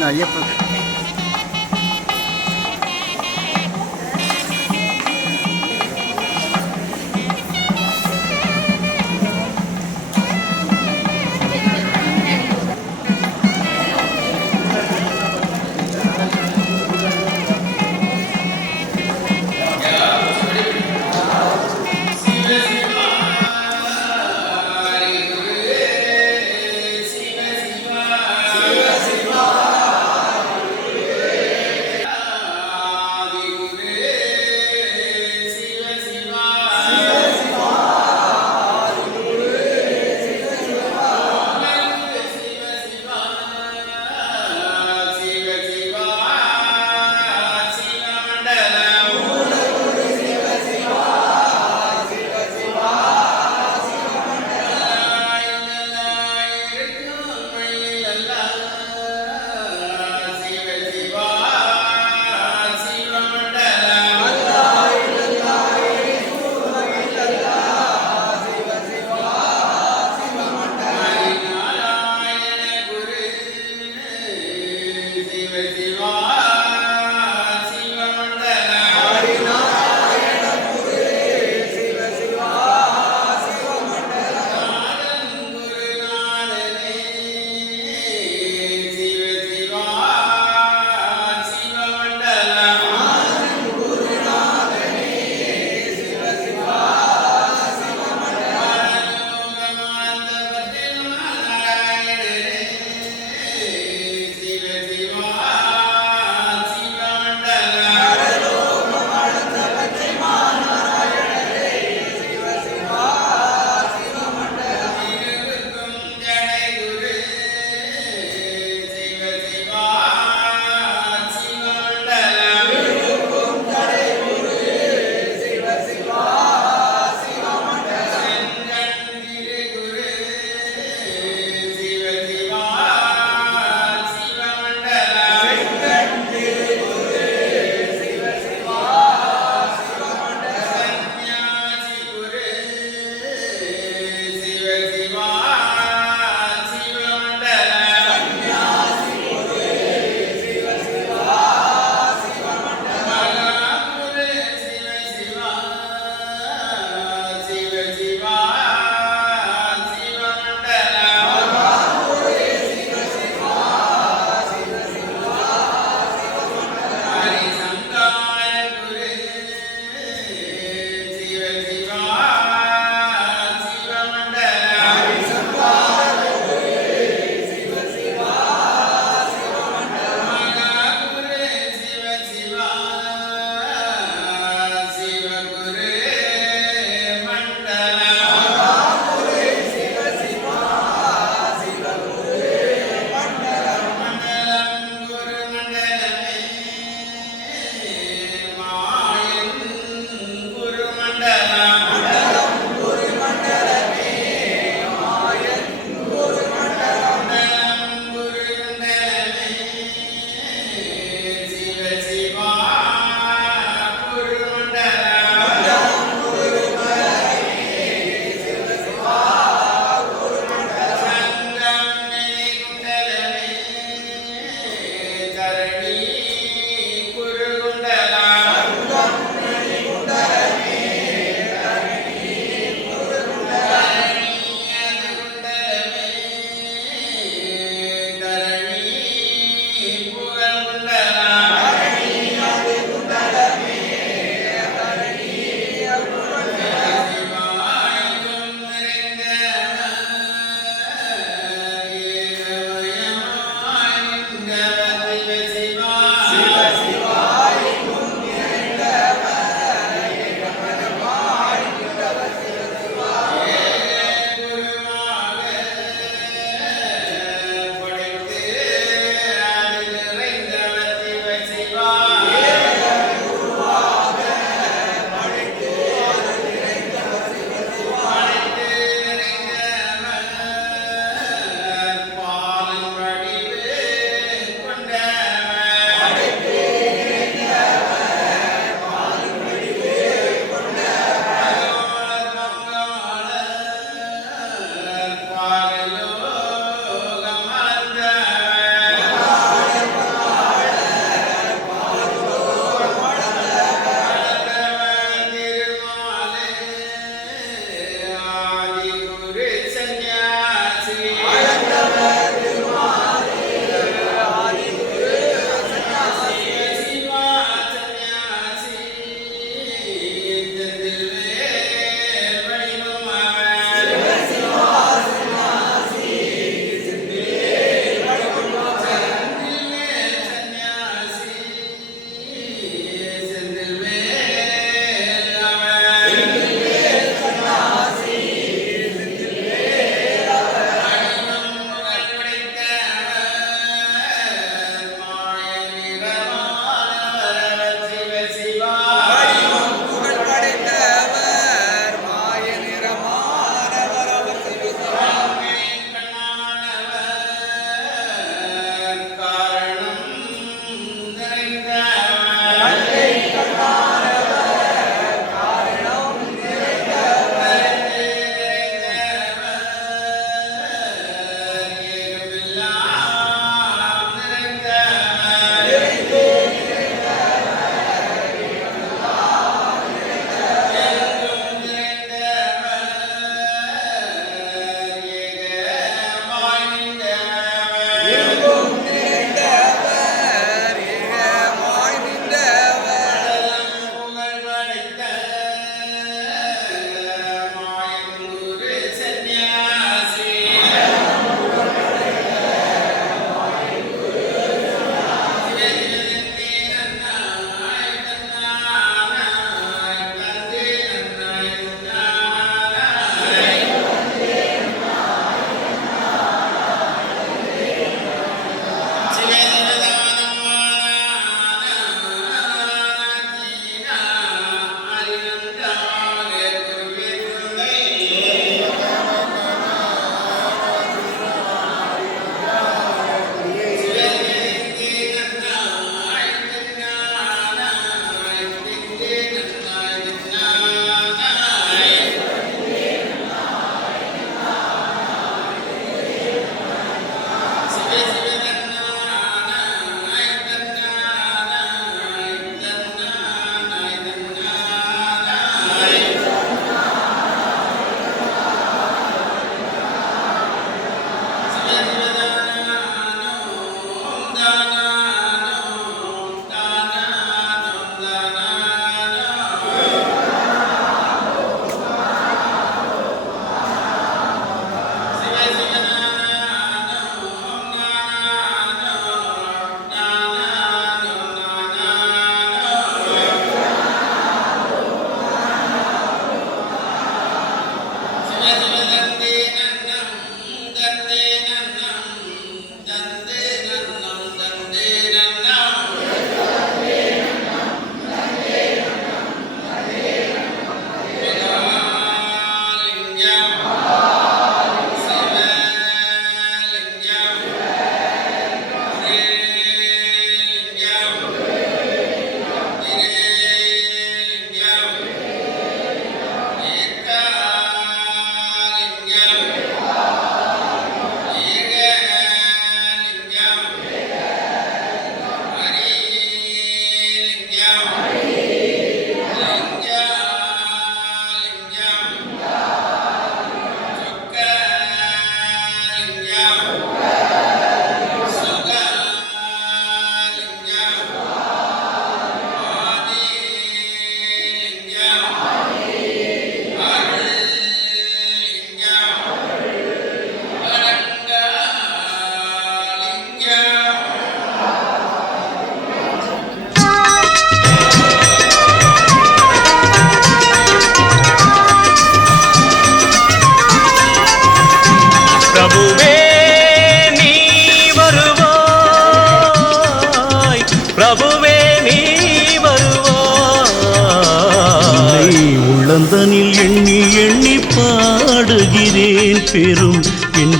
那也不。சிவ சிவா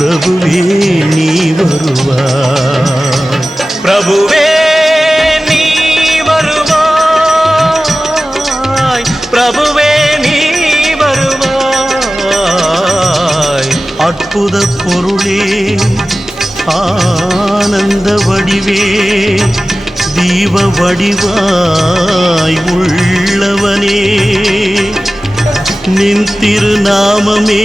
பிரபுவே நீ வருவாய். பிரபுவே நீ வருவாய். பிரபுவே நீ வருவாய். அற்புத பொருளே ஆனந்த வடிவே தீப வடிவாய் உள்ளவனே. நின் திருநாமமே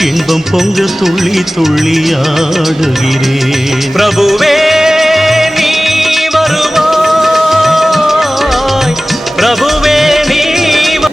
இன்பம் பொங்க துள்ளி துள்ளி ஆடுகிறேன் பிரபுவே நீ வருவாய். பிரபுவே நீ வ-